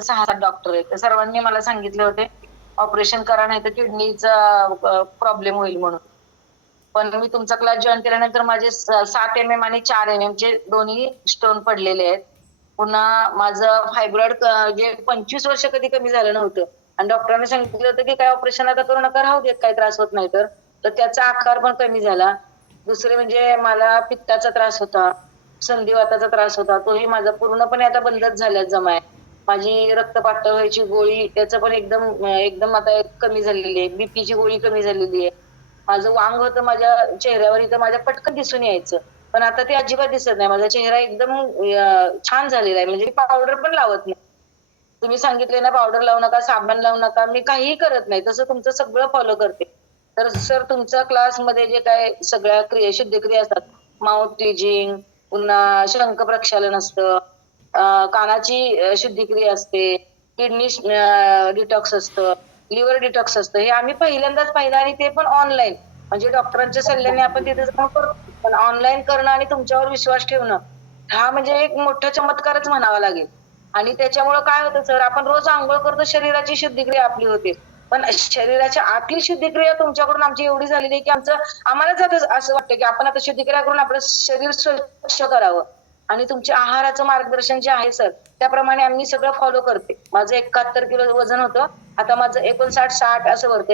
6-7 doctor आहेत. तर सर्वांनी मला सांगितले होते, ऑपरेशन करा नाहीतर किडनीचा प्रॉब्लेम होईल म्हणून. पण मी तुमचा क्लास जॉइन केल्यानंतर माझे 7 एम-एम आणि 4 एम-एमचे दोन्ही स्टोन पडलेले आहेत. पुन्हा माझं फायब्रॉइड जे 25 वर्ष कधी कमी झालं नव्हतं आणि डॉक्टरांनी सांगितलं होतं की काय ऑपरेशन आता करू नका, राहू देत, काही त्रास होत नाही तर. तर त्याचा आकार पण कमी झाला. दुसरे म्हणजे मला पित्ताचा त्रास होता, संधिवाताचा त्रास होता. तोही माझा पूर्णपणे आता बंदच झाला जमाय. माझी रक्त पातळ व्हायची गोळी त्याचं पण एकदम आता कमी झालेली आहे. बीपीची गोळी कमी झालेली आहे. माझं वांग होतं माझ्या चेहऱ्यावर, इथं माझ्या पटकन दिसून यायचं. पण आता ते अजिबात दिसत नाही. माझा चेहरा एकदम छान झालेला आहे. म्हणजे पावडर पण लावत नाही. तुम्ही सांगितले ना पावडर लावू नका, साबण लावू नका, मी काहीही करत नाही. तसं तुमचं सगळं फॉलो करते. तर सर तुमच्या क्लासमध्ये जे काय सगळ्या शुद्धक्रिया असतात, माउथ क्लिजिंग, पुन्हा शंख प्रक्षालन असतं, कानाची शुद्धिक्रिया असते, किडनी डिटॉक्स असतं, लिव्हर डिटॉक्स असतं. हे आम्ही पहिल्यांदाच पाहिलं आणि ते पण ऑनलाईन. म्हणजे डॉक्टरांच्या सल्ल्याने आपण तिथे जाऊन करतो. पण ऑनलाईन करणं आणि तुमच्यावर विश्वास ठेवणं, हा म्हणजे एक मोठा चमत्कारच म्हणावा लागेल. आणि त्याच्यामुळं काय होतं सर, आपण रोज अंघोळ करतो, शरीराची शुद्धिक्रिया आपली होते. पण शरीराच्या आतील शुद्धिक्रिया तुमच्याकडून आमची एवढी झालेली आहे की आम्हालाच आता असं वाटतं की आपण आता शुद्धिक्रिया करून आपलं शरीर स्वच्छ करावं. आणि तुमच्या आहाराचं मार्गदर्शन जे आहे सर, त्याप्रमाणे आम्ही सगळं फॉलो करते. माझं 71 किलो वजन होतं, आता माझं 59-60 असं भरते.